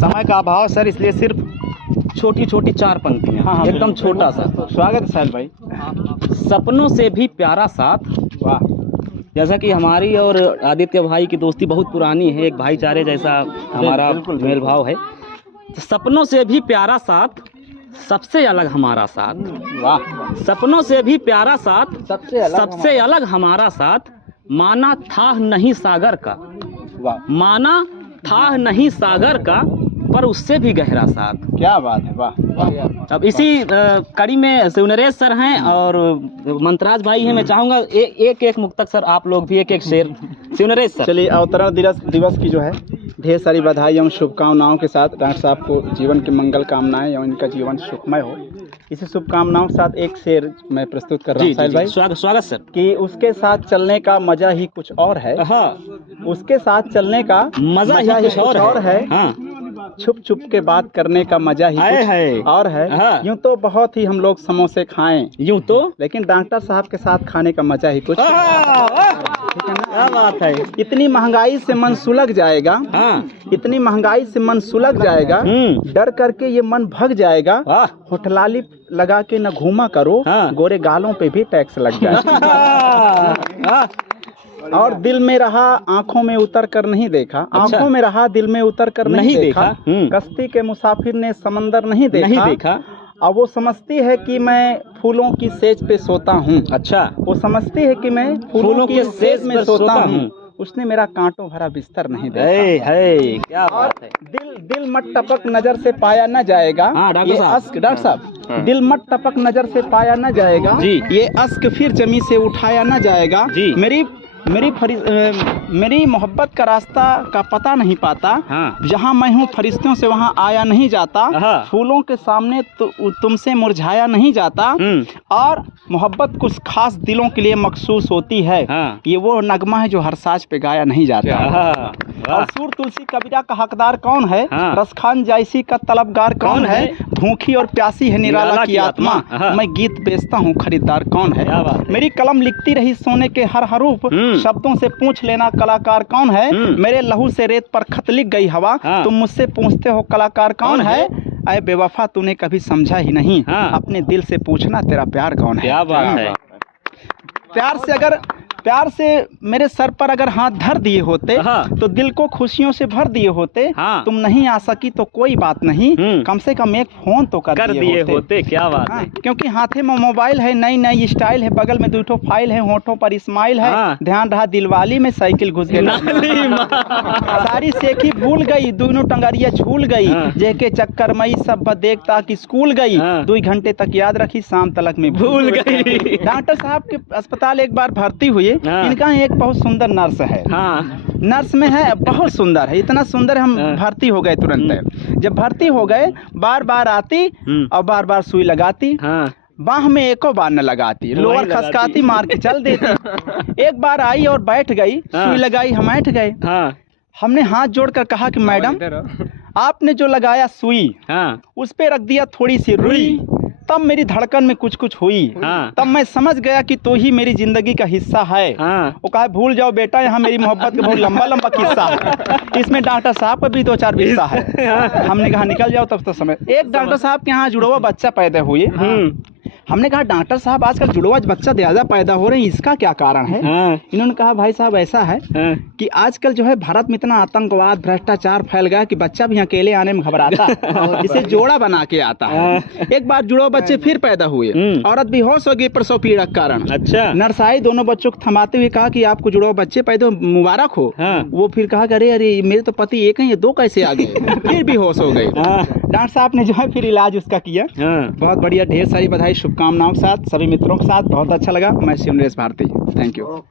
समय का अभाव सर, इसलिए सिर्फ छोटी छोटी 4 पंक्तियां। हाँ, एकदम छोटा सा। स्वागत है साहिल भाई। सपनों से भी प्यारा साथ। वाह। जैसा कि हमारी और आदित्य भाई की दोस्ती बहुत पुरानी है, एक भाईचारे जैसा हमारा मेल भाव है। तो सपनों से भी प्यारा साथ, सबसे अलग हमारा साथ। वाह। सपनों से भी प्यारा साथ, सबसे अलग हमारा साथ। माना था नहीं सागर का, वाह, माना था नहीं सागर का, पर उससे भी गहरा साथ। क्या बात है। वाह वाह। अब इसी कड़ी में शिवनरेश सर हैं और मंतराज भाई हैं। मैं चाहूँगा एक एक मुक्तक सर, आप लोग भी एक एक शेर। शिवनरेश सर। चलिए, अवतरण दिवस की जो है ढेर सारी बधाई एवं शुभकामनाओं के साथ डॉक्टर साहब को जीवन की मंगल कामनाएं एवं इनका जीवन सुखमय हो, इसी शुभकामनाओं के साथ एक शेर मैं प्रस्तुत कर रहा हूँ साहिल भाई। स्वागत सर। कि उसके साथ चलने का मजा ही कुछ और है। हाँ, उसके साथ चलने का मजा ही कुछ और है। हाँ, छुप छुप के बात करने का मजा ही कुछ और है। हाँ। यूं तो बहुत ही हम लोग समोसे खाएं, यूं तो, लेकिन डॉक्टर साहब के साथ खाने का मजा ही कुछ। ठीक है ना? क्या बात है। इतनी महंगाई से मन सुलग जाएगा। हाँ, इतनी महंगाई से मन सुलग जाएगा, डर करके ये मन भग जाएगा। होठलाली लगा के न घूमा करो, गोरे गालों पे भी टैक्स लग जाएगा। और दिल में रहा आंखों में उतर कर नहीं देखा। आंखों में रहा, दिल में उतर कर नहीं देखा। कश्ती के मुसाफिर ने समंदर नहीं देखा। अब वो समझती है कि मैं फूलों की सेज पे सोता हूँ। अच्छा, वो समझती है कि मैं फूलों की सेज में सोता हूँ। उसने मेरा कांटों भरा बिस्तर नहीं देखा। क्या बात है। दिल मत टपक नजर से पाया न जाएगा। डॉक्टर साहब, दिल मत टपक नजर से पाया न जाएगा। ये अश्क फिर जमी से उठाया न जाएगा। मेरी मोहब्बत का रास्ता का पता नहीं पाता। जहाँ मैं हूँ फरिश्तों से वहाँ आया नहीं जाता। फूलों के सामने तुमसे मुरझाया नहीं जाता। और मोहब्बत कुछ खास दिलों के लिए मखसूस होती है। ये वो नगमा है जो हर साज पे गाया नहीं जाता। और सूर तुलसी कबीरा का हकदार कौन है? रसखान जायसी का तलबगार कौन है? भूखी और प्यासी है निराला की आत्मा। मैं गीत बेचता हूँ, खरीदार कौन है? मेरी कलम लिखती रही सोने के हर हरूफ। शब्दों से पूछ लेना कलाकार कौन है? मेरे लहू से रेत पर खत लिख गई हवा। तुम मुझसे पूछते हो कलाकार कौन है? अरे बेवफा, तूने कभी समझा ही नहीं। अपने दिल से पूछना तेरा प्यार कौन है? क्या बात है। प्यार से मेरे सर पर अगर हाथ धर दिए होते तो दिल को खुशियों से भर दिए होते। तुम नहीं आ सकी तो कोई बात नहीं, कम से कम एक फोन तो कर दिए होते। क्या बात है। क्योंकि हाथे में मोबाइल है, नई नई स्टाइल है, बगल में 2 फाइल है, होठों पर स्माइल है। ध्यान रहा दिलवाली में साइकिल घुस गई। सारी सेखी भूल गई, दोनों टंगरिया झूल गई। जेके चक्कर मई सब देखता कि स्कूल गई। 2 घंटे तक याद रखी, शाम तलक में भूल गई। डॉक्टर साहब के अस्पताल एक बार भर्ती हुई। इनका एक बहुत सुंदर नर्स है। नर्स में है, बहुत सुंदर है, इतना सुंदर हम भर्ती हो गए तुरंत। जब भर्ती हो गए, बार बार आती और बार बार सुई लगाती। बाह में एको बार न लगाती, लोअर खसकाती, मार के चल देती। एक बार आई और बैठ गई, सुई लगाई, हम बैठ गए। हमने हाथ जोड़कर कहा कि मैडम, आपने जो लगाया सुई, उस पे रख दिया थोड़ी सी रुई। तब मेरी धड़कन में कुछ हुई। तब मैं समझ गया कि तो ही मेरी जिंदगी का हिस्सा है। वो कहा भूल जाओ बेटा, यहाँ मेरी मोहब्बत का बहुत लंबा किस्सा है। इसमें डॉक्टर साहब का भी 2-4 हिस्सा है। हमने कहा निकल जाओ तब तो समय। एक डॉक्टर साहब के यहाँ जुड़वा बच्चा पैदा हुए। हमने कहा डॉक्टर साहब, आजकल जुड़वा बच्चा ज्यादा पैदा हो रहे हैं, इसका क्या कारण है? इन्होंने कहा भाई साहब ऐसा है कि आजकल जो है भारत में इतना आतंकवाद भ्रष्टाचार फैल गया कि बच्चा भी अकेले आने में घबराता है। इसे जोड़ा बना के आता है। एक बार जुड़वा बच्चे फिर पैदा हुए, औरत बेहोश हो गई प्रसव पीड़ा के कारण। अच्छा। नर्स आई, दोनों बच्चों को थमाते हुए कहा कि आपको जुड़वा बच्चे पैदा मुबारक हो। वो फिर कहा अरे मेरे तो पति एक हैं, ये 2 कैसे आ गए? फिर बेहोश हो गए। डॉक्टर साहब ने जो है फिर इलाज उसका किया। बहुत बढ़िया, ढेर सारी बधाई शुभकामनाओं के साथ, सभी मित्रों के साथ। बहुत अच्छा लगा। मैं शिवनरेश भारती, थैंक यू।